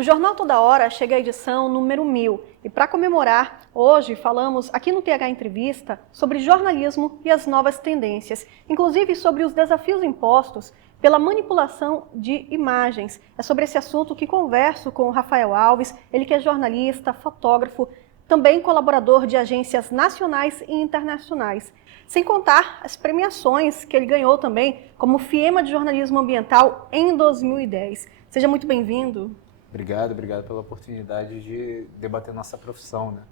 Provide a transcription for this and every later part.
O Jornal Toda Hora chega à edição número 1000 e para comemorar, hoje falamos aqui no TH Entrevista sobre jornalismo e as novas tendências, inclusive sobre os desafios impostos pela manipulação de imagens. É sobre esse assunto que converso com o Rafael Alves, ele que é jornalista, fotógrafo, também colaborador de agências nacionais e internacionais. Sem contar as premiações que ele ganhou também, como FIEMA de Jornalismo Ambiental em 2010. Seja muito bem-vindo. Obrigado pela oportunidade de debater nossa profissão, né?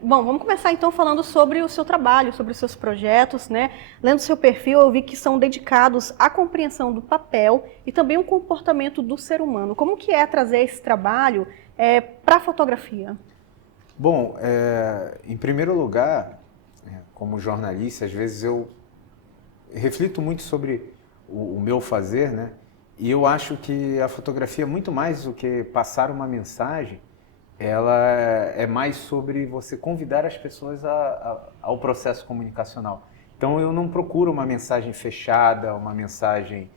Bom, vamos começar então falando sobre o seu trabalho, sobre os seus projetos, né? Lendo seu perfil, eu vi que são dedicados à compreensão do papel e também o comportamento do ser humano. Como que é trazer esse trabalho para a fotografia? Bom, em primeiro lugar, como jornalista, às vezes eu reflito muito sobre o meu fazer, né? E eu acho que a fotografia, muito mais do que passar uma mensagem, ela é mais sobre você convidar as pessoas ao processo comunicacional. Então eu não procuro uma mensagem fechada, uma mensagem,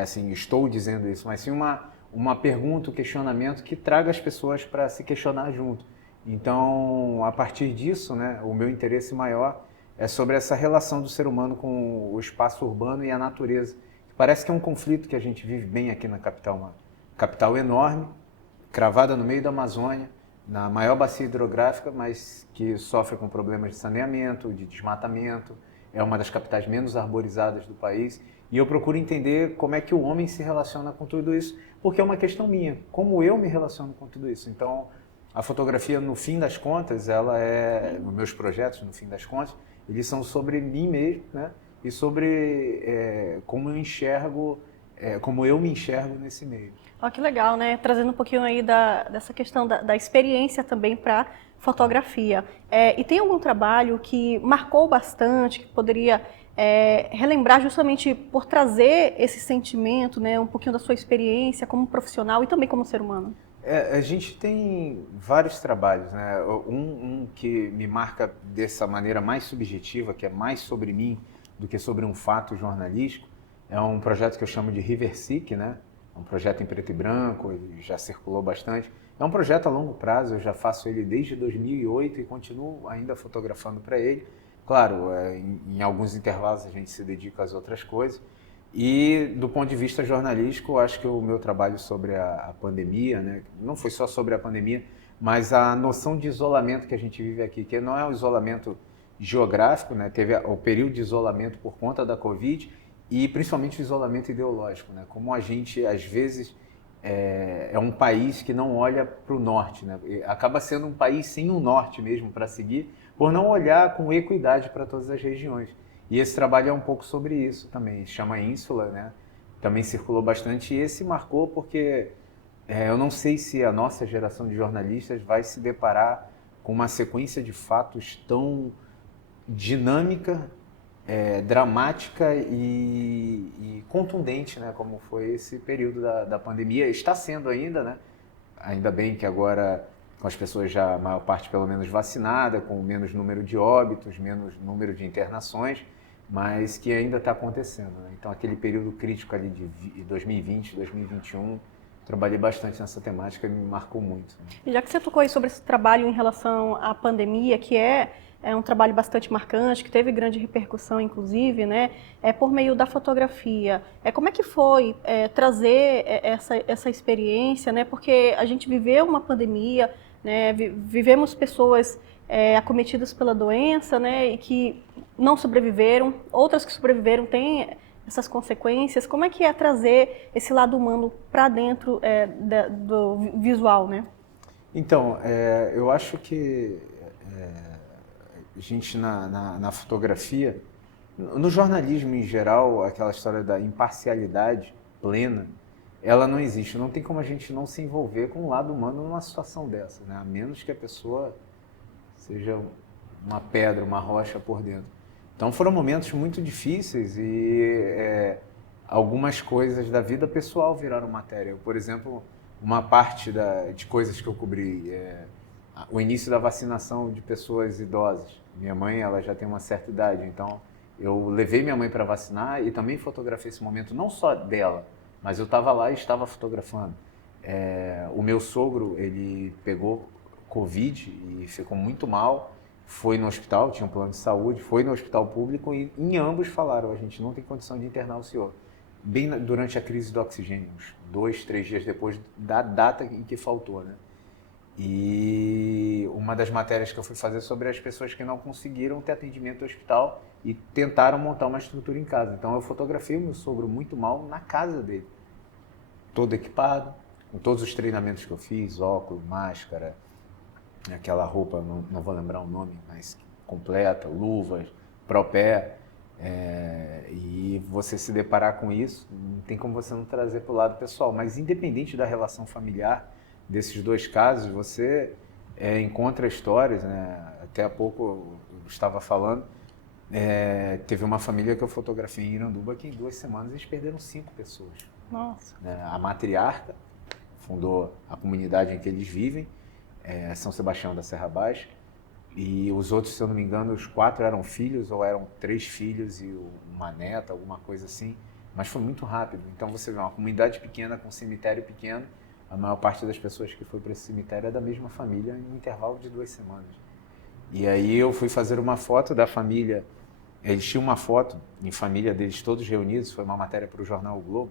assim, estou dizendo isso, mas sim uma pergunta, um questionamento que traga as pessoas para se questionar junto. Então, a partir disso, né, o meu interesse maior é sobre essa relação do ser humano com o espaço urbano e a natureza. Parece que é um conflito que a gente vive bem aqui na capital, uma capital enorme, cravada no meio da Amazônia, na maior bacia hidrográfica, mas que sofre com problemas de saneamento, de desmatamento, é uma das capitais menos arborizadas do país, e eu procuro entender como é que o homem se relaciona com tudo isso, porque é uma questão minha, como eu me relaciono com tudo isso. Então, a fotografia, no fim das contas, os meus projetos, no fim das contas, eles são sobre mim mesmo, né? E sobre como eu enxergo, como eu me enxergo nesse meio. Ó, que legal, né? Trazendo um pouquinho aí dessa questão da experiência também para fotografia. E tem algum trabalho que marcou bastante, que poderia relembrar justamente por trazer esse sentimento, né? Um pouquinho da sua experiência como profissional e também como ser humano? A gente tem vários trabalhos, né? Um que me marca dessa maneira mais subjetiva, que é mais sobre mim do que sobre um fato jornalístico, é um projeto que eu chamo de Riversic, né? É um projeto em preto e branco, ele já circulou bastante. É um projeto a longo prazo, eu já faço ele desde 2008 e continuo ainda fotografando para ele. Claro, em alguns intervalos a gente se dedica às outras coisas. E do ponto de vista jornalístico, acho que o meu trabalho sobre a pandemia, né? Não foi só sobre a pandemia, mas a noção de isolamento que a gente vive aqui, que não é um isolamento geográfico, né? Teve o período de isolamento por conta da Covid e principalmente o isolamento ideológico, né? Como a gente, às vezes, é um país que não olha para o norte, né? E acaba sendo um país sem um norte mesmo para seguir, por não olhar com equidade para todas as regiões. E esse trabalho é um pouco sobre isso também, chama Ínsula, né? Também circulou bastante e esse marcou porque eu não sei se a nossa geração de jornalistas vai se deparar com uma sequência de fatos tão dinâmica, dramática e contundente, né? Como foi esse período da pandemia. Está sendo ainda, né? Ainda bem que agora, com as pessoas já, a maior parte pelo menos vacinada, com menos número de óbitos, menos número de internações, mas que ainda está acontecendo, né? Então, aquele período crítico ali de 2020, 2021, trabalhei bastante nessa temática e me marcou muito, né? E já que você tocou aí sobre esse trabalho em relação à pandemia, que é um trabalho bastante marcante, que teve grande repercussão, inclusive, né? Por meio da fotografia. Como é que foi trazer essa experiência, né? Porque a gente viveu uma pandemia, né? Vivemos pessoas acometidas pela doença, né? E que não sobreviveram, outras que sobreviveram têm essas consequências. Como é que é trazer esse lado humano para dentro do visual, né? Então, eu acho que a gente na fotografia, no jornalismo em geral, aquela história da imparcialidade plena, ela não existe. Não tem como a gente não se envolver com o lado humano numa situação dessa, né? A menos que a pessoa seja uma pedra, uma rocha por dentro. Então foram momentos muito difíceis e algumas coisas da vida pessoal viraram matéria. Por exemplo, uma parte de coisas que eu cobri, o início da vacinação de pessoas idosas. Minha mãe, ela já tem uma certa idade, então eu levei minha mãe para vacinar e também fotografei esse momento, não só dela, mas eu estava lá e estava fotografando. O meu sogro, ele pegou Covid e ficou muito mal, foi no hospital, tinha um plano de saúde, foi no hospital público e em ambos falaram, a gente não tem condição de internar o senhor. Bem durante a crise do oxigênio, uns 2, 3 dias depois da data em que faltou, né? E uma das matérias que eu fui fazer sobre as pessoas que não conseguiram ter atendimento no hospital e tentaram montar uma estrutura em casa. Então eu fotografei o meu sogro muito mal na casa dele, todo equipado, com todos os treinamentos que eu fiz, óculos, máscara, aquela roupa, não vou lembrar o nome, mas completa, luvas, propé. E você se deparar com isso, não tem como você não trazer para o lado pessoal. Mas independente da relação familiar desses dois casos, você encontra histórias, né? Até há pouco eu estava falando, teve uma família que eu fotografei em Iranduba que em 2 semanas eles perderam 5 pessoas. Nossa. A matriarca fundou a comunidade em que eles vivem, São Sebastião da Serra Baixa, e os outros, se eu não me engano, os 4 eram filhos ou eram 3 filhos e uma neta, alguma coisa assim, mas foi muito rápido. Então você vê uma comunidade pequena com um cemitério pequeno, a maior parte das pessoas que foi para esse cemitério é da mesma família em um intervalo de 2 semanas. E aí eu fui fazer uma foto da família, eles tinham uma foto em família deles todos reunidos, foi uma matéria para o jornal o Globo,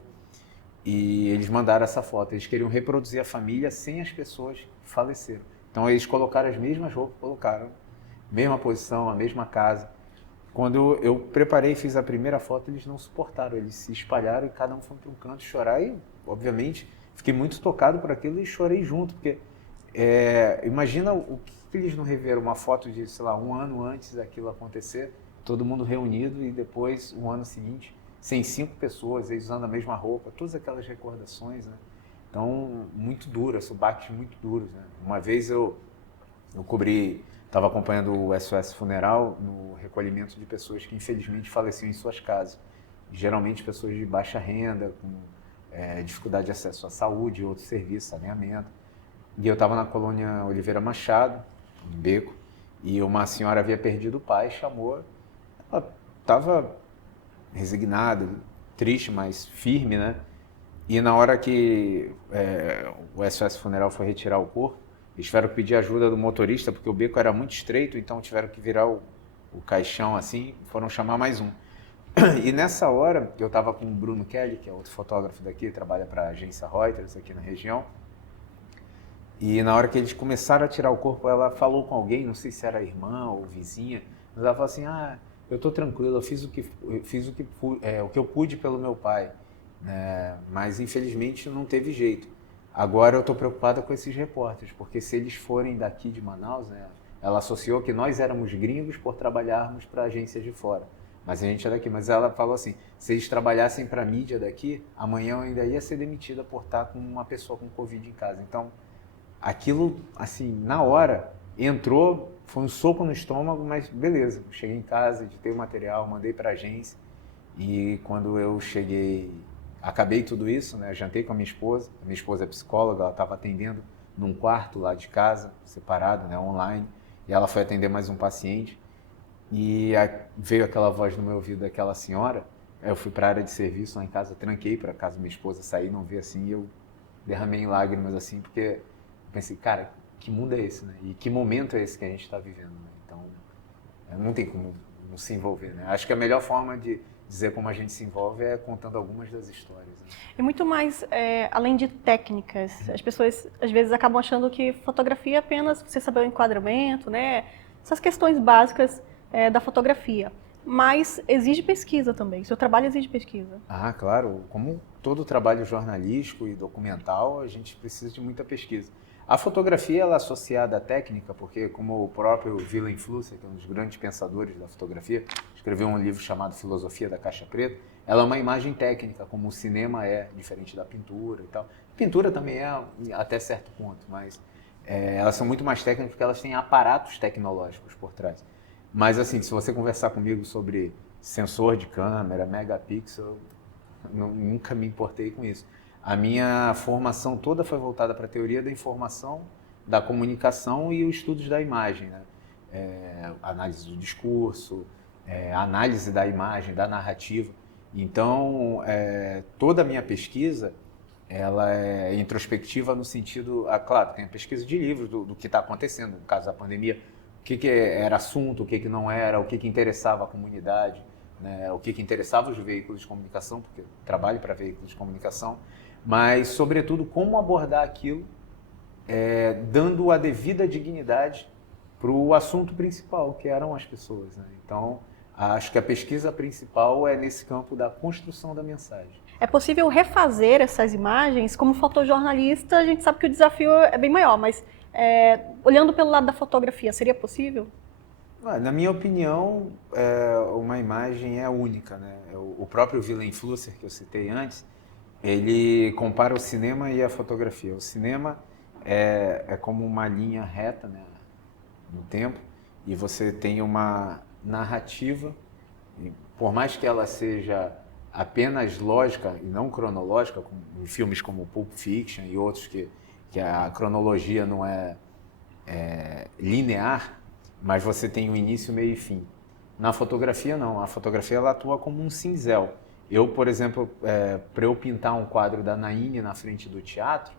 e eles mandaram essa foto, eles queriam reproduzir a família sem as pessoas que faleceram. Então eles colocaram as mesmas roupas, colocaram a mesma posição, a mesma casa. Quando eu preparei e fiz a primeira foto, eles não suportaram, eles se espalharam e cada um foi para um canto chorar e, obviamente, fiquei muito tocado por aquilo e chorei junto, porque imagina o que eles não reveram, uma foto de, sei lá, 1 ano antes daquilo acontecer, todo mundo reunido e depois, um ano seguinte, sem 5 pessoas, eles usando a mesma roupa, todas aquelas recordações, né? Então, muito duro, baques muito duros, né? Uma vez eu cobri, estava acompanhando o SOS Funeral no recolhimento de pessoas que infelizmente faleciam em suas casas. Geralmente pessoas de baixa renda, com dificuldade de acesso à saúde, outros serviços, saneamento. E eu estava na colônia Oliveira Machado, em Beco, e uma senhora havia perdido o pai, chamou, ela estava resignada, triste, mas firme, né? E na hora que o SOS Funeral foi retirar o corpo, eles tiveram que pedir ajuda do motorista, porque o beco era muito estreito, então tiveram que virar o caixão assim, foram chamar mais um. E nessa hora, eu estava com o Bruno Kelly, que é outro fotógrafo daqui, trabalha para a agência Reuters aqui na região, e na hora que eles começaram a tirar o corpo, ela falou com alguém, não sei se era irmã ou vizinha, mas ela falou assim, eu estou tranquila, eu fiz o que eu pude pelo meu pai, né? Mas infelizmente não teve jeito. Agora eu estou preocupada com esses repórteres, porque se eles forem daqui de Manaus, né, ela associou que nós éramos gringos por trabalharmos para agências de fora, mas a gente é daqui. Mas ela falou assim, se eles trabalhassem para a mídia daqui, amanhã eu ainda ia ser demitida por estar com uma pessoa com Covid em casa. Então, aquilo, assim, na hora, entrou, foi um soco no estômago, mas beleza. Cheguei em casa, editei o material, mandei para a agência, e quando eu cheguei, acabei tudo isso, né? Jantei com a minha esposa é psicóloga, ela estava atendendo num quarto lá de casa, separado, né? Online, e ela foi atender mais um paciente, e veio aquela voz no meu ouvido daquela senhora, eu fui para a área de serviço lá em casa, tranquei para caso minha esposa sair, não ver assim, e eu derramei em lágrimas assim, porque pensei, cara, que mundo é esse, né? E que momento é esse que a gente está vivendo, né? Então, não tem como não se envolver, né? Acho que a melhor forma de dizer como a gente se envolve é contando algumas das histórias, né? E muito mais, além de técnicas, as pessoas às vezes acabam achando que fotografia é apenas você saber o enquadramento, né? Essas questões básicas da fotografia. Mas exige pesquisa também, seu trabalho exige pesquisa. Claro, como todo trabalho jornalístico e documental, a gente precisa de muita pesquisa. A fotografia ela é associada à técnica, porque como o próprio Willem Flusser, que é um dos grandes pensadores da fotografia, escreveu um livro chamado Filosofia da Caixa Preta, ela é uma imagem técnica, como o cinema é, diferente da pintura e tal. A pintura também é até certo ponto, mas elas são muito mais técnicas porque elas têm aparatos tecnológicos por trás. Mas assim, se você conversar comigo sobre sensor de câmera, megapixel, nunca me importei com isso. A minha formação toda foi voltada para a teoria da informação, da comunicação e os estudos da imagem, né? Análise do discurso, análise da imagem, da narrativa. Então, toda a minha pesquisa ela é introspectiva no sentido, claro, tem a pesquisa de livros do que está acontecendo, no caso da pandemia, o que era assunto, o que não era, o que interessava a comunidade, né, o que interessava os veículos de comunicação, porque eu trabalho para veículos de comunicação, mas, sobretudo, como abordar aquilo, dando a devida dignidade para o assunto principal, que eram as pessoas, né? Então, acho que a pesquisa principal é nesse campo da construção da mensagem. É possível refazer essas imagens? Como fotojornalista, a gente sabe que o desafio é bem maior, mas olhando pelo lado da fotografia, seria possível? Na minha opinião, uma imagem é única, né? O próprio Villa Influencer, que eu citei antes, ele compara o cinema e a fotografia. O cinema é como uma linha reta, né, no tempo, e você tem uma narrativa, e por mais que ela seja apenas lógica e não cronológica, como em filmes como Pulp Fiction e outros que a cronologia não é linear, mas você tem um início, meio e fim. Na fotografia, não. A fotografia ela atua como um cinzel. Eu, por exemplo, para eu pintar um quadro da Naine na frente do teatro,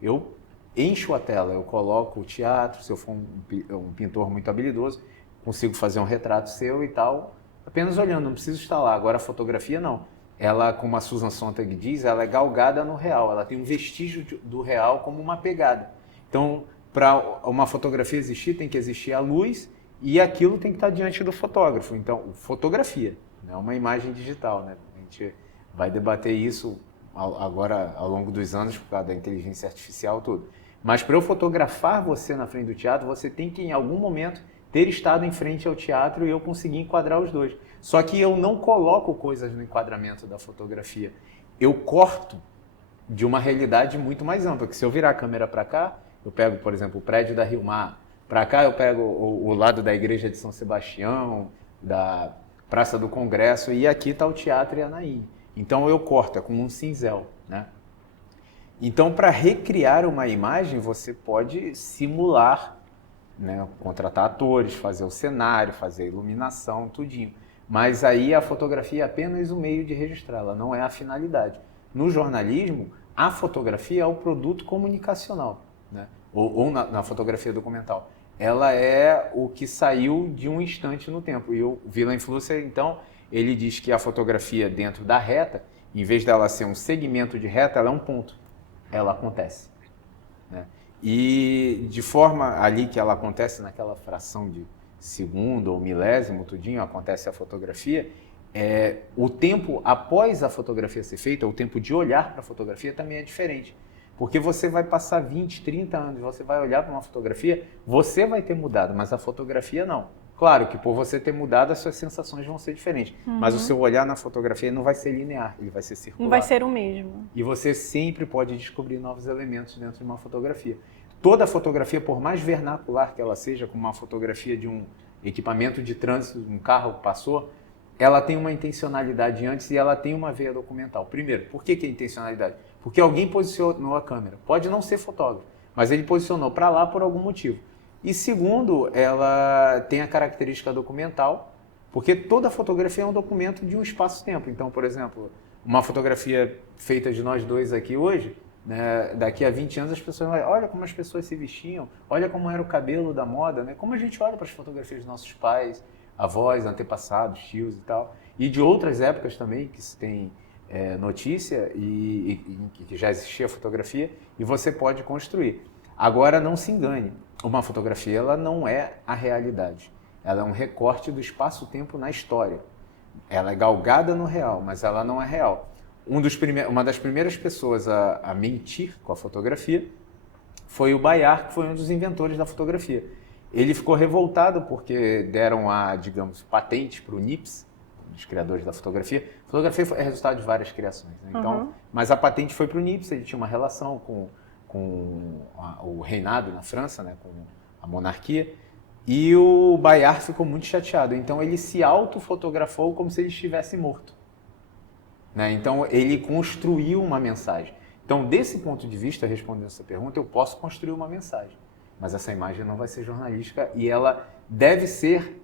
eu encho a tela, eu coloco o teatro, se eu for um pintor muito habilidoso, consigo fazer um retrato seu e tal, apenas olhando, não preciso estar lá. Agora a fotografia não. Ela, como a Susan Sontag diz, ela é galgada no real, ela tem um vestígio do real como uma pegada. Então, para uma fotografia existir, tem que existir a luz e aquilo tem que estar diante do fotógrafo. Então, fotografia, não é uma imagem digital, né? A gente vai debater isso agora ao longo dos anos por causa da inteligência artificial, tudo. Mas para eu fotografar você na frente do teatro, você tem que, em algum momento, ter estado em frente ao teatro e eu conseguir enquadrar os dois. Só que eu não coloco coisas no enquadramento da fotografia. Eu corto de uma realidade muito mais ampla, que se eu virar a câmera para cá, eu pego, por exemplo, o prédio da Rio Mar. Para cá eu pego o lado da igreja de São Sebastião, da Praça do Congresso, e aqui está o Teatro Ianaí. Então eu corto, é como um cinzel, né? Então, para recriar uma imagem, você pode simular, né? Contratar atores, fazer o cenário, fazer a iluminação, tudinho. Mas aí a fotografia é apenas o meio de registrar, ela não é a finalidade. No jornalismo, a fotografia é o produto comunicacional, né? Ou na fotografia documental. Ela é o que saiu de um instante no tempo. E o Villa Influencer, então, ele diz que a fotografia dentro da reta, em vez dela ser um segmento de reta, ela é um ponto. Ela acontece, né? E de forma ali que ela acontece naquela fração de segundo ou milésimo, tudinho, acontece a fotografia, o tempo após a fotografia ser feita, o tempo de olhar para a fotografia também é diferente. Porque você vai passar 20, 30 anos, você vai olhar para uma fotografia, você vai ter mudado, mas a fotografia não. Claro que por você ter mudado, as suas sensações vão ser diferentes. Mas o seu olhar na fotografia não vai ser linear, ele vai ser circular. Não vai ser o mesmo. E você sempre pode descobrir novos elementos dentro de uma fotografia. Toda fotografia, por mais vernacular que ela seja, como uma fotografia de um equipamento de trânsito, um carro que passou, ela tem uma intencionalidade antes e ela tem uma veia documental. Primeiro, por que é intencionalidade? Porque alguém posicionou a câmera. Pode não ser fotógrafo, mas ele posicionou para lá por algum motivo. E segundo, ela tem a característica documental, porque toda fotografia é um documento de um espaço-tempo. Então, por exemplo, uma fotografia feita de nós dois aqui hoje, né, daqui a 20 anos as pessoas vão olha como as pessoas se vestiam, olha como era o cabelo da moda, né? Como a gente olha para as fotografias dos nossos pais, avós, antepassados, tios e tal. E de outras épocas também, que se tem notícia e que já existia fotografia, e você pode construir. Agora, não se engane, uma fotografia ela não é a realidade. Ela é um recorte do espaço-tempo na história. Ela é galgada no real, mas ela não é real. Uma das primeiras pessoas a mentir com a fotografia foi o Bayard, que foi um dos inventores da fotografia. Ele ficou revoltado porque deram digamos, patente para o Nips, dos criadores da fotografia. A fotografia é resultado de várias criações, né? Então, mas a patente foi para o Nips, ele tinha uma relação com o reinado na França, né, com a monarquia, e o Bayard ficou muito chateado. Então ele se autofotografou como se ele estivesse morto, né? Então ele construiu uma mensagem. Então, desse ponto de vista, respondendo essa pergunta, eu posso construir uma mensagem, mas essa imagem não vai ser jornalística e ela deve ser,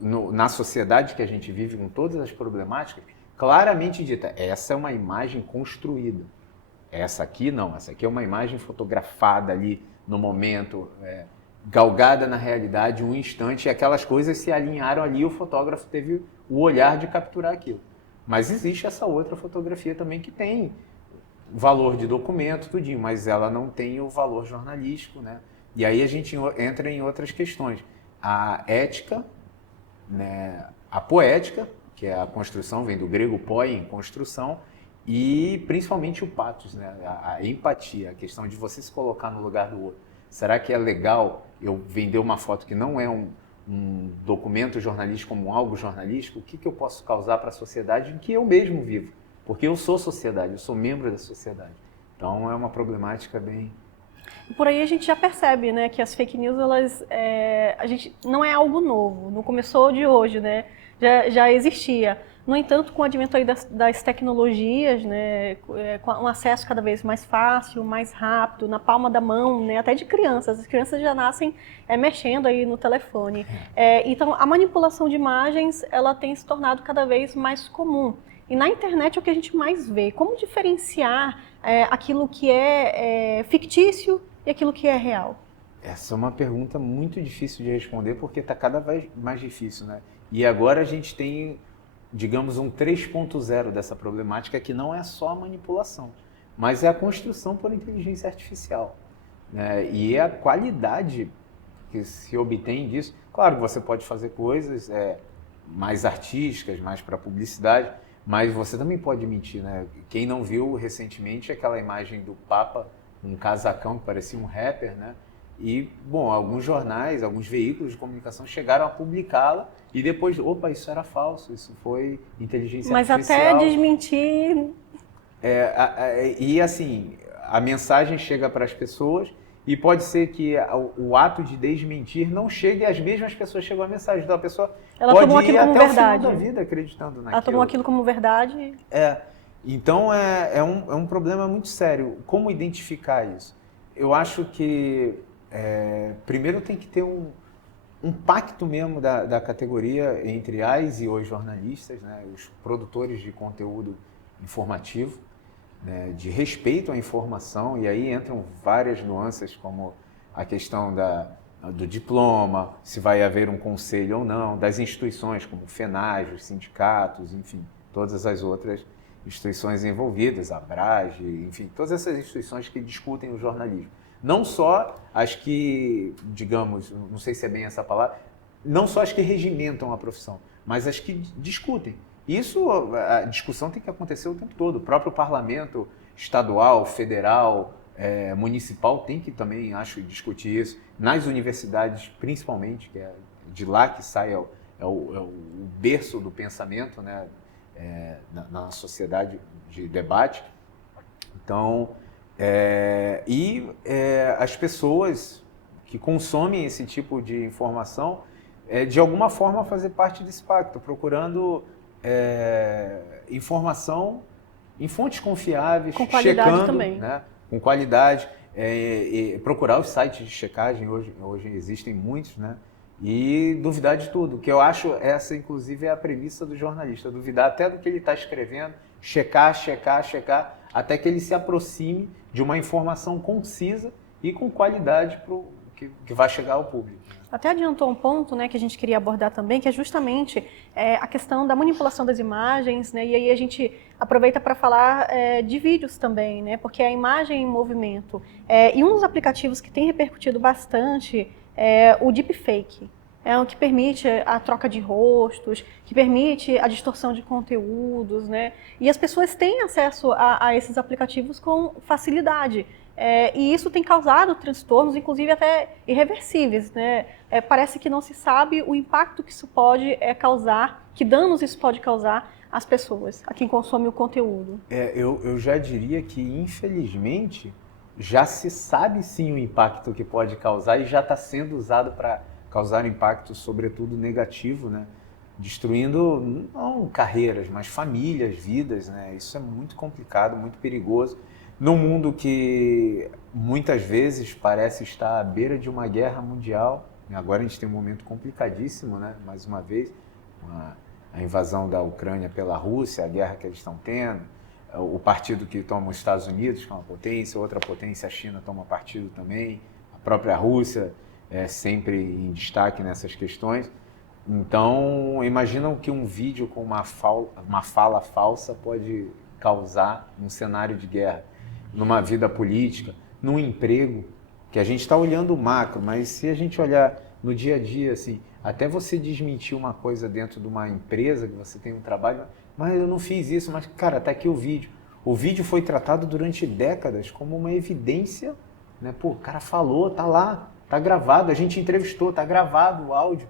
na sociedade que a gente vive, com todas as problemáticas, claramente dita, essa é uma imagem construída. Essa aqui não, essa aqui é uma imagem fotografada ali no momento, galgada na realidade, um instante, e aquelas coisas se alinharam ali, o fotógrafo teve o olhar de capturar aquilo. Mas existe essa outra fotografia também que tem valor de documento, tudinho, mas ela não tem o valor jornalístico, né? E aí a gente entra em outras questões. A ética, né? A poética, que é a construção, vem do grego poien, construção, e principalmente o pathos, né? A empatia, a questão de você se colocar no lugar do outro. Será que é legal eu vender uma foto que não é um documento jornalístico como algo jornalístico? O que eu posso causar para a sociedade em que eu mesmo vivo? Porque eu sou sociedade, eu sou membro da sociedade. Então é uma problemática bem... Por aí a gente já percebe, né, que as fake news, a gente não é algo novo, não começou de hoje, né? Já existia. No entanto, com o advento aí das tecnologias, né, com um acesso cada vez mais fácil, mais rápido, na palma da mão, né, até de crianças. As crianças já nascem mexendo aí no telefone. Então, a manipulação de imagens, ela tem se tornado cada vez mais comum. E na internet é o que a gente mais vê. Como diferenciar aquilo que é fictício e aquilo que é real? Essa é uma pergunta muito difícil de responder porque está cada vez mais difícil, né? E agora a gente tem, digamos, um 3.0 dessa problemática que não é só a manipulação, mas é a construção por inteligência artificial, né? E é a qualidade que se obtém disso. Claro que você pode fazer coisas mais artísticas, mais para publicidade, mas você também pode mentir, né? Quem não viu recentemente aquela imagem do Papa, um casacão que parecia um rapper, né? E, bom, alguns jornais, alguns veículos de comunicação chegaram a publicá-la e depois, opa, isso era falso, isso foi inteligência artificial. Mas até desmentir... E assim, a mensagem chega para as pessoas e pode ser que o ato de desmentir não chegue às mesmas pessoas que chegam a mensagem. Então a pessoa Ela pode tomou ir aquilo como até verdade. o final da vida acreditando naquilo. Ela tomou aquilo como verdade. Então é um problema muito sério. Como identificar isso? Eu acho que primeiro tem que ter um pacto mesmo da categoria entre as e os jornalistas, né, os produtores de conteúdo informativo, né, de respeito à informação, e aí entram várias nuances, como a questão do diploma, se vai haver um conselho ou não, das instituições como o FENAGE, os sindicatos, enfim, todas as outras instituições envolvidas, a Abrage, enfim, todas essas instituições que discutem o jornalismo. Não só as que, digamos, não sei se é bem essa palavra, não só as que regimentam a profissão, mas as que discutem. Isso, a discussão tem que acontecer o tempo todo. O próprio parlamento estadual, federal, municipal tem que também, acho, discutir isso. Nas universidades, principalmente, que é de lá que sai o berço do pensamento, né, na sociedade de debate. Então, as pessoas que consomem esse tipo de informação, de alguma forma fazer parte desse pacto, procurando informação em fontes confiáveis, com qualidade checando, também, né, com qualidade, procurar os sites de checagem, hoje existem muitos, né, e duvidar de tudo, que eu acho essa inclusive é a premissa do jornalista, duvidar até do que ele está escrevendo, checar, até que ele se aproxime de uma informação concisa e com qualidade que vai chegar ao público. Até adiantou um ponto, né, que a gente queria abordar também, que é justamente a questão da manipulação das imagens, né, e aí a gente aproveita para falar de vídeos também, né, porque a imagem em movimento. E um dos aplicativos que tem repercutido bastante é o deepfake. É o que permite a troca de rostos, que permite a distorção de conteúdos, né? E as pessoas têm acesso a esses aplicativos com facilidade. E isso tem causado transtornos, inclusive até irreversíveis, né? Parece que não se sabe o impacto que isso pode causar, que danos isso pode causar às pessoas, a quem consome o conteúdo. Eu já diria que, infelizmente, já se sabe sim o impacto que pode causar e já está sendo usado para causar impacto, sobretudo negativo, né? Destruindo não carreiras, mas famílias, vidas, né? Isso é muito complicado, muito perigoso. Num mundo que muitas vezes parece estar à beira de uma guerra mundial, agora a gente tem um momento complicadíssimo, né? Mais uma vez, a invasão da Ucrânia pela Rússia, a guerra que eles estão tendo, o partido que toma os Estados Unidos, que é uma potência, outra potência, a China, toma partido também, a própria Rússia é sempre em destaque nessas questões. Então, imaginam que um vídeo com uma fala falsa pode causar num cenário de guerra, numa vida política, num emprego, que a gente está olhando o macro, mas se a gente olhar no dia a dia, assim, até você desmentir uma coisa dentro de uma empresa, que você tem um trabalho, mas eu não fiz isso, mas, cara, tá aqui o vídeo. O vídeo foi tratado durante décadas como uma evidência, né? Pô, o cara falou, tá lá, tá gravado, a gente entrevistou, tá gravado o áudio.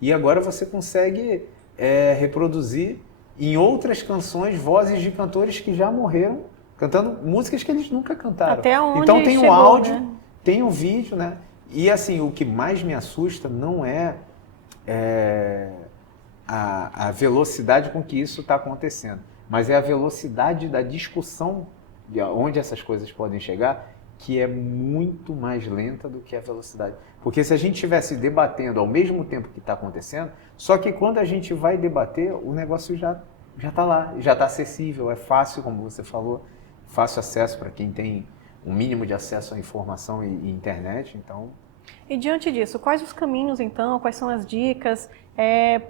E agora você consegue reproduzir em outras canções vozes de cantores que já morreram, cantando músicas que eles nunca cantaram. Até onde então tem chegou, o áudio, né? tem o vídeo, né? E assim, o que mais me assusta não é a velocidade com que isso está acontecendo, mas é a velocidade da discussão de onde essas coisas podem chegar, que é muito mais lenta do que a velocidade. Porque se a gente estivesse debatendo ao mesmo tempo que está acontecendo, só que quando a gente vai debater, o negócio já está lá, já está acessível, é fácil, como você falou, fácil acesso para quem tem um mínimo de acesso à informação e internet, então... E diante disso, quais os caminhos então, quais são as dicas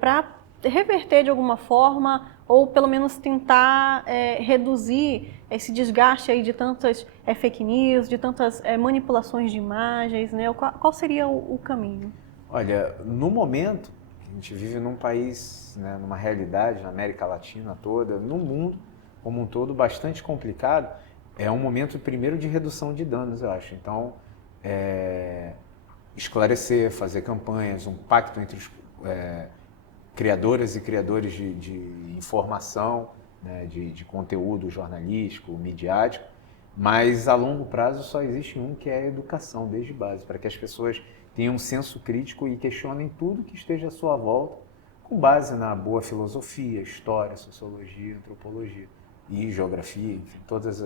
para reverter de alguma forma ou pelo menos tentar reduzir esse desgaste aí de tantas fake news, de tantas manipulações de imagens, né? Qual seria o caminho? Olha, no momento, a gente vive num país, né, numa realidade, na América Latina toda, no mundo como um todo, bastante complicado. É um momento, primeiro, de redução de danos, eu acho. Então, esclarecer, fazer campanhas, um pacto entre os criadoras e criadores de informação, né, de conteúdo jornalístico, midiático, mas a longo prazo só existe um, que é a educação, desde base, para que as pessoas tenham um senso crítico e questionem tudo que esteja à sua volta, com base na boa filosofia, história, sociologia, antropologia e geografia, enfim, todos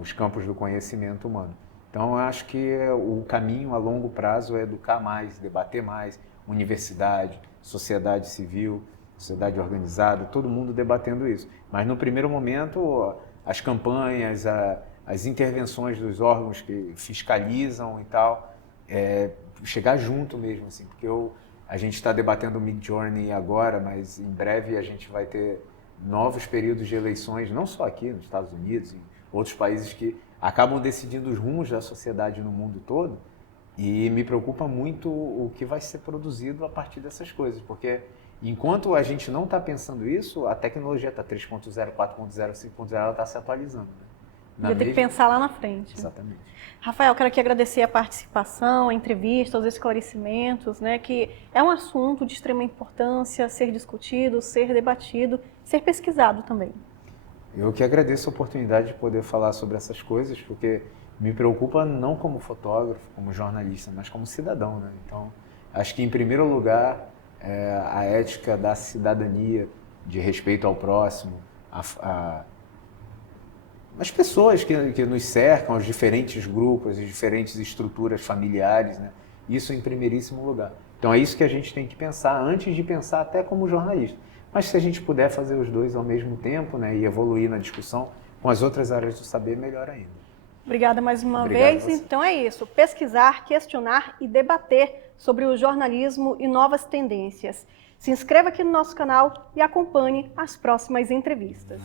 os campos do conhecimento humano. Então, eu acho que o caminho a longo prazo é educar mais, debater mais, universidade, sociedade civil, sociedade organizada, todo mundo debatendo isso. Mas, no primeiro momento, as campanhas, as intervenções dos órgãos que fiscalizam e tal, chegar junto mesmo, assim, porque a gente está debatendo o Midjourney agora, mas em breve a gente vai ter novos períodos de eleições, não só aqui nos Estados Unidos, em outros países que acabam decidindo os rumos da sociedade no mundo todo, e me preocupa muito o que vai ser produzido a partir dessas coisas, porque enquanto a gente não está pensando isso, a tecnologia está 3.0, 4.0, 5.0, ela está se atualizando. Né? Vai ter que pensar lá na frente. Exatamente. Rafael, quero aqui agradecer a participação, a entrevista, os esclarecimentos, né, que é um assunto de extrema importância ser discutido, ser debatido, ser pesquisado também. Eu que agradeço a oportunidade de poder falar sobre essas coisas, porque me preocupa não como fotógrafo, como jornalista, mas como cidadão, né? Então, acho que em primeiro lugar, a ética da cidadania, de respeito ao próximo, as pessoas que nos cercam, os diferentes grupos, as diferentes estruturas familiares, né? Isso em primeiríssimo lugar. Então é isso que a gente tem que pensar antes de pensar até como jornalista. Mas se a gente puder fazer os dois ao mesmo tempo, né, e evoluir na discussão com as outras áreas do saber, melhor ainda. Obrigada mais uma vez. Então é isso, pesquisar, questionar e debater sobre o jornalismo e novas tendências. Se inscreva aqui no nosso canal e acompanhe as próximas entrevistas.